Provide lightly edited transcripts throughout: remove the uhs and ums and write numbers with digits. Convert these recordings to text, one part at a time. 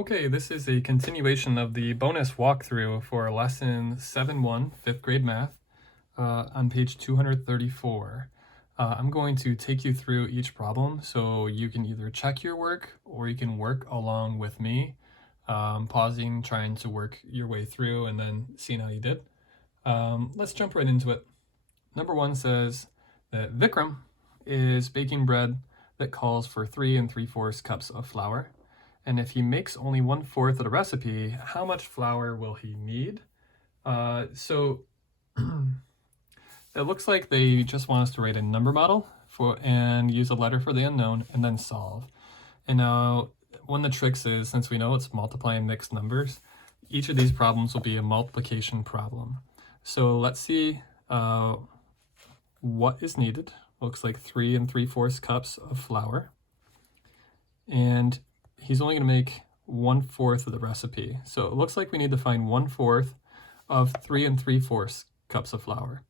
Okay, this is a continuation of the bonus walkthrough for lesson 7-1, 5th grade math, on page 234. I'm going to take you through each problem so you can either check your work or you can work along with me, pausing, trying to work your way through and then seeing how you did. Let's jump right into it. Number 1 says that Vikram is baking bread that calls for 3 3/4 cups of flour. And if he makes only 1/4 of the recipe, how much flour will he need? So it looks like they just want us to write a number model and use a letter for the unknown and then solve. And now one of the tricks is, since we know it's multiplying mixed numbers, each of these problems will be a multiplication problem. So let's see what is needed. Looks like 3 3/4 cups of flour. And he's only going to make 1/4 of the recipe. So it looks like we need to find 1/4 of 3 3/4 cups of flour.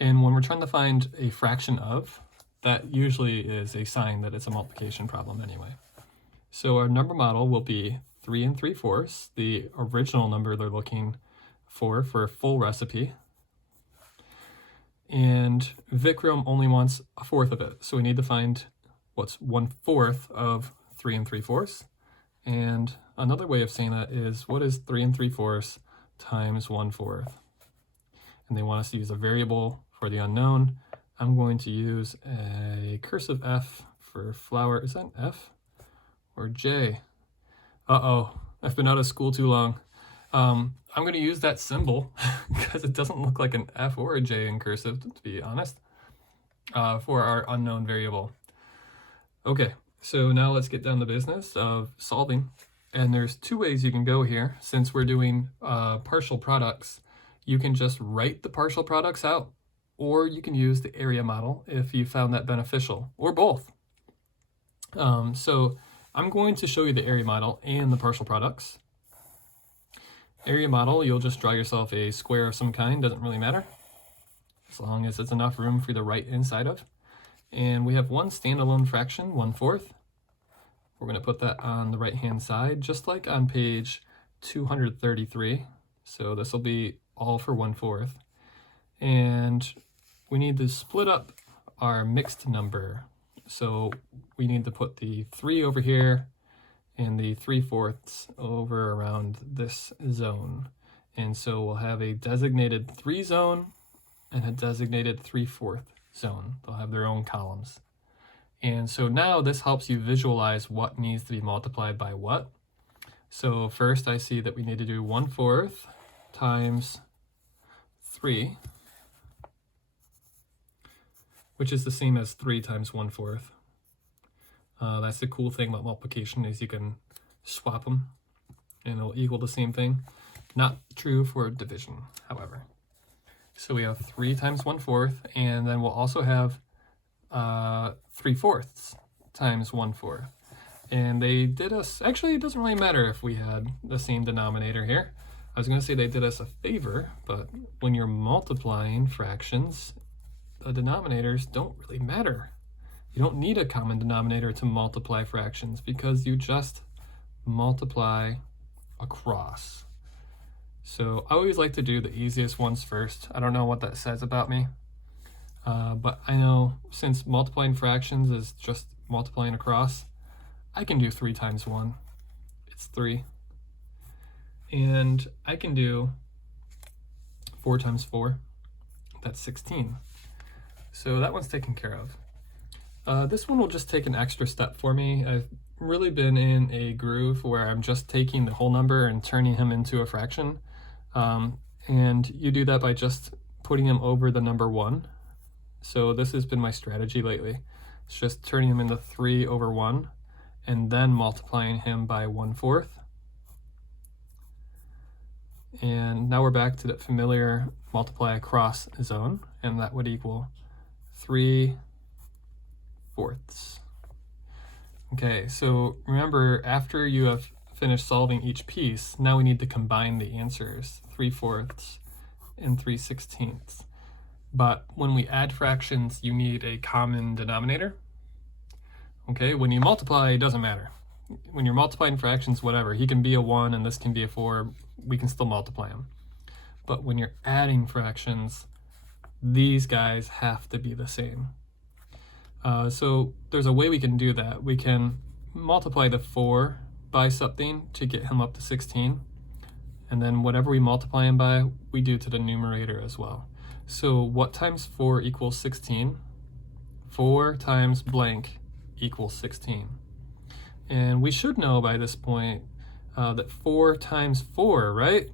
And when we're trying to find a fraction of, that usually is a sign that it's a multiplication problem anyway. So our number model will be 3 3/4, the original number they're looking for a full recipe. And Vikram only wants 1/4 of it. So we need to find what's 1/4 of 3 3/4. And another way of saying that is, what is 3 3/4 times 1/4? And they want us to use a variable for the unknown. I'm going to use a cursive F for flour. Is that an F or J? Uh-oh, I've been out of school too long. I'm going to use that symbol because it doesn't look like an F or a J in cursive, to be honest, for our unknown variable. Okay. So now let's get down to business of solving. And there's two ways you can go here. Since we're doing partial products, you can just write the partial products out, or you can use the area model if you found that beneficial, or both. So I'm going to show you the area model and the partial products. Area model, you'll just draw yourself a square of some kind, doesn't really matter, as long as it's enough room for you to write inside of. And we have one standalone fraction, 1/4. We're going to put that on the right-hand side, just like on page 233. So this will be all for 1/4. And we need to split up our mixed number. So we need to put the 3 over here and the 3/4 over around this zone. And so we'll have a designated 3 zone and a designated 3/4 zone. They'll have their own columns. And so now this helps you visualize what needs to be multiplied by what. So first I see that we need to do 1/4 times 3, which is the same as 3 times 1/4. That's the cool thing about multiplication, is you can swap them and it'll equal the same thing. Not true for division, however. So we have 3 times 1/4, and then we'll also have 3/4 times 1/4. And they did us, actually it doesn't really matter if we had the same denominator here. I was going to say they did us a favor, but when you're multiplying fractions, the denominators don't really matter. You don't need a common denominator to multiply fractions because you just multiply across. So I always like to do the easiest ones first. I don't know what that says about me, but I know since multiplying fractions is just multiplying across, I can do 3 times 1. It's 3. And I can do 4 times 4. That's 16. So that one's taken care of. This one will just take an extra step for me. I've really been in a groove where I'm just taking the whole number and turning him into a fraction. And you do that by just putting him over the number 1. So this has been my strategy lately. It's just turning him into 3 over 1 and then multiplying him by 1/4. And now we're back to that familiar multiply across zone, and that would equal 3/4. Okay, so remember, after you have finished solving each piece, now we need to combine the answers, 3/4 and 3/16. But when we add fractions, you need a common denominator. Okay, when you multiply, it doesn't matter. when you're multiplying fractions, whatever, he can be a 1 and this can be a 4, we can still multiply them. But when you're adding fractions, these guys have to be the same. So there's a way we can do that. We can multiply the 4 by something to get him up to 16. And then whatever we multiply him by, we do to the numerator as well. So what times 4 equals 16? 4 times blank equals 16. And we should know by this point that 4 times 4, right,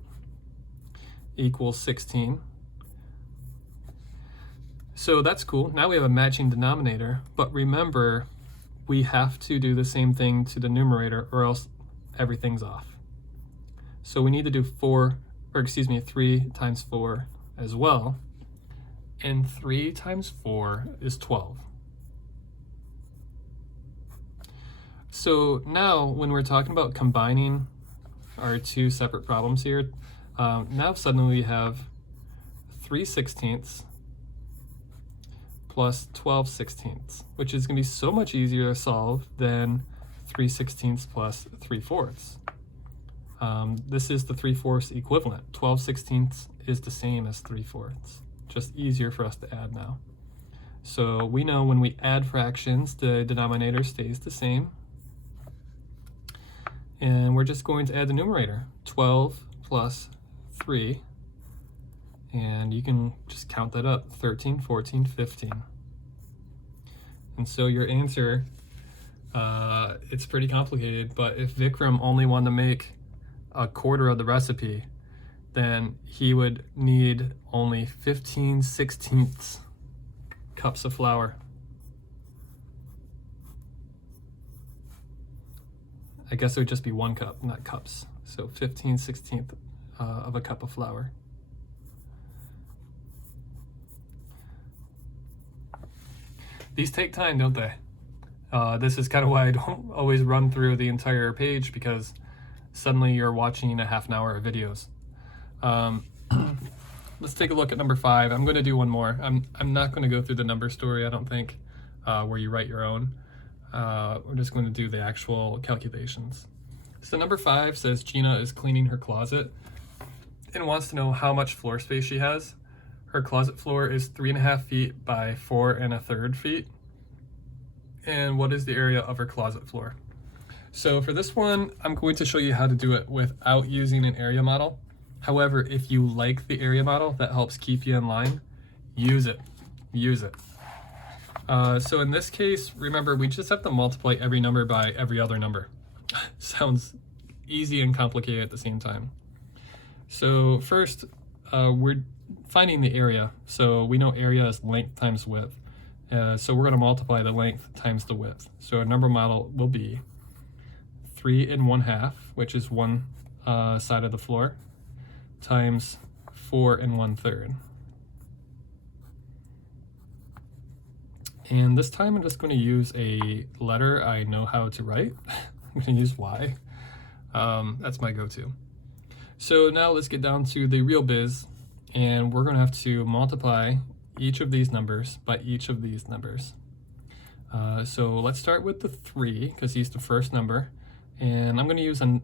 equals 16. So that's cool. Now we have a matching denominator, but remember, we have to do the same thing to the numerator or else everything's off. So we need to do 3 times 4 as well. And 3 times 4 is 12. So now when we're talking about combining our two separate problems here, now suddenly we have 3/16 plus 12/16, which is going to be so much easier to solve than 3/16 plus 3/4. This is the 3/4 equivalent. 12/16 is the same as 3/4. Just easier for us to add now. So we know when we add fractions, the denominator stays the same. And we're just going to add the numerator, 12 plus 3. And you can just count that up, 13, 14, 15. And so your answer, it's pretty complicated, but if Vikram only wanted to make a quarter of the recipe, then he would need only 15/16 cups of flour. I guess it would just be 1 cup, not cups. So 15/16 of a cup of flour. These take time, don't they? This is kind of why I don't always run through the entire page, because suddenly you're watching a half an hour of videos. Let's take a look at number 5. I'm going to do one more. I'm not going to go through the number story, I don't think, where you write your own. We're just going to do the actual calculations. So number 5 says Gina is cleaning her closet and wants to know how much floor space she has. Her closet floor is 3.5 feet by 4 1/3 feet. And what is the area of her closet floor? So for this one, I'm going to show you how to do it without using an area model. However, if you like the area model that helps keep you in line, use it. Use it. So in this case, remember, we just have to multiply every number by every other number. Sounds easy and complicated at the same time. So first, we're finding the area. So we know area is length times width. So we're going to multiply the length times the width. So our number model will be 3 1/2, which is one side of the floor, times 4 1/3. And this time I'm just going to use a letter I know how to write. I'm going to use Y. That's my go-to. So now let's get down to the real biz, and we're going to have to multiply each of these numbers by each of these numbers. So let's start with the 3, because he's the first number. And I'm going to use an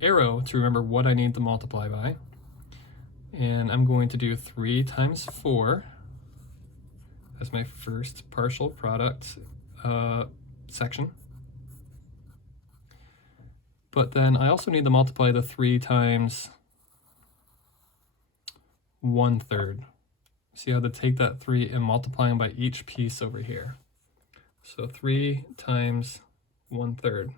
arrow to remember what I need to multiply by. And I'm going to do 3 times 4 as my first partial product section. But then I also need to multiply the 3 times 1/3. See how to take that 3 and multiply them by each piece over here. So 3 times 1/3.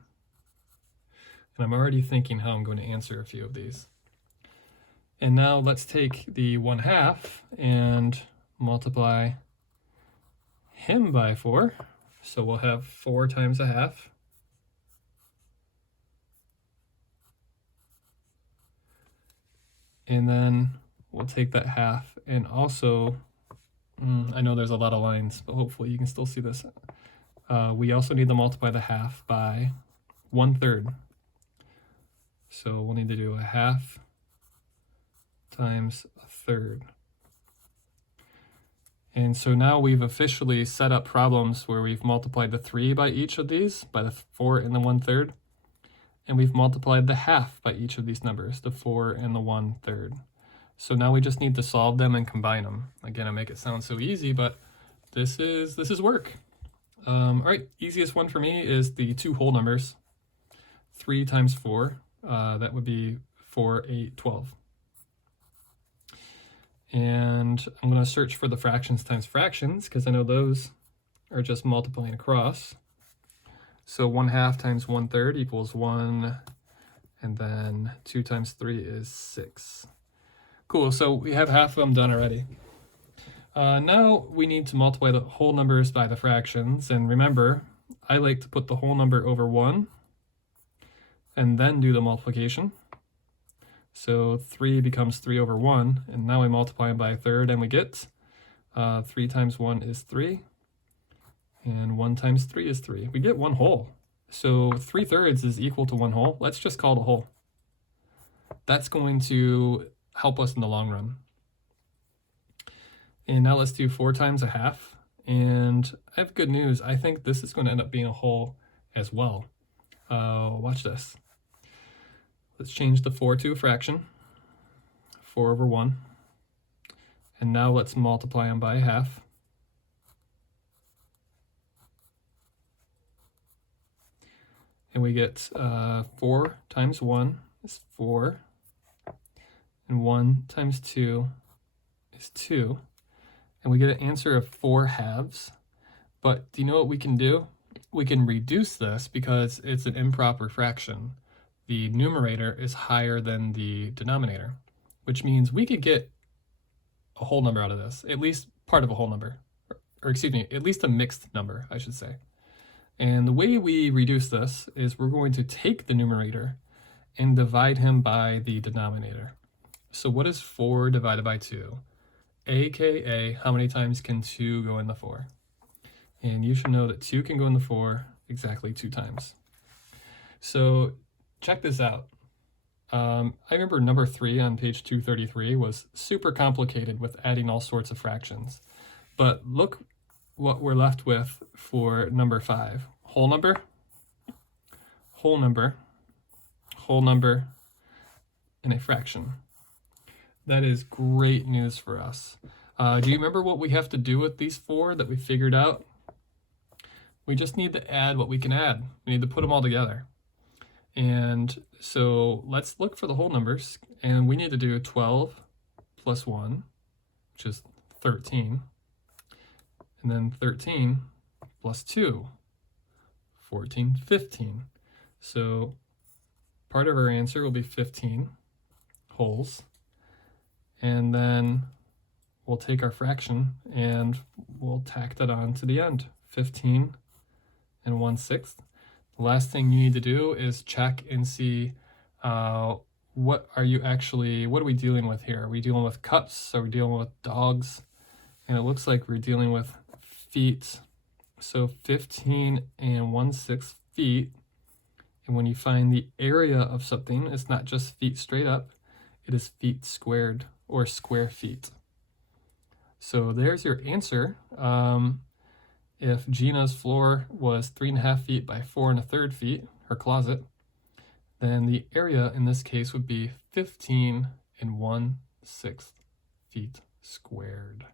And I'm already thinking how I'm going to answer a few of these. And now let's take the 1/2 and multiply him by 4. So we'll have 4 times 1/2. And then we'll take that half and also, I know there's a lot of lines, but hopefully you can still see this. We also need to multiply the half by 1/3. So we'll need to do 1/2 times 1/3. And so now we've officially set up problems where we've multiplied the 3 by each of these, by the 4 and the 1/3. And we've multiplied the half by each of these numbers, the 4 and the 1/3. So now we just need to solve them and combine them. Again, I make it sound so easy, but this is work. All right, easiest one for me is the two whole numbers. 3 times 4, that would be 4, 8, 12. And I'm going to search for the fractions times fractions because I know those are just multiplying across. So 1/2 times 1/3 equals 1, and then 2 times 3 is 6. Cool, so we have half of them done already. Now we need to multiply the whole numbers by the fractions, and remember, I like to put the whole number over 1 and then do the multiplication. So 3 becomes 3 over 1, and now we multiply them by a third, and we get 3 times 1 is 3, and 1 times 3 is 3. We get 1 whole. So 3/3 is equal to 1 whole. Let's just call it a whole. That's going to help us in the long run. And now let's do 4 times a half. And I have good news. I think this is going to end up being a whole as well. Watch this. Let's change the 4 to a fraction. 4 over 1. And now let's multiply them by a half. And we get 4 times 1 is 4. And 1 times 2 is 2. And we get an answer of 4 halves. But do you know what we can do? We can reduce this because it's an improper fraction. The numerator is higher than the denominator, which means we could get a whole number out of this, at least part of a whole number, or excuse me, at least a mixed number, I should say. And the way we reduce this is we're going to take the numerator and divide him by the denominator. So what is 4 divided by 2? AKA, how many times can 2 go in the 4? And you should know that 2 can go in the 4 exactly 2 times. So check this out. I remember number 3 on page 233 was super complicated with adding all sorts of fractions. But look what we're left with for number 5. Whole number, whole number, whole number, and a fraction. That is great news for us. Do you remember what we have to do with these 4 that we figured out? We just need to add what we can add. We need to put them all together. And so let's look for the whole numbers, and we need to do 12 plus 1, which is 13, and then 13 plus 2, 14, 15. So part of our answer will be 15 wholes, and then we'll take our fraction and we'll tack that on to the end, 15 and 1/6. The last thing you need to do is check and see what are we dealing with here? Are we dealing with cups? Are we dealing with dogs? And it looks like we're dealing with feet. So 15 and 1/6 feet. And when you find the area of something, it's not just feet straight up, it is feet squared or square feet. So there's your answer. If Gina's floor was 3.5 feet by 4 1/3 feet, her closet, then the area in this case would be 15 and 1/6 feet squared.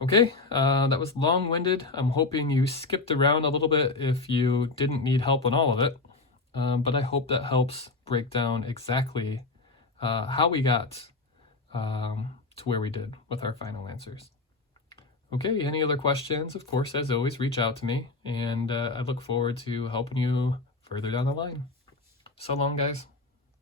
Okay, that was long-winded. I'm hoping you skipped around a little bit if you didn't need help on all of it, but I hope that helps break down exactly how we got to where we did with our final answers. Okay, any other questions? Of course, as always, reach out to me, and I look forward to helping you further down the line. So long, guys.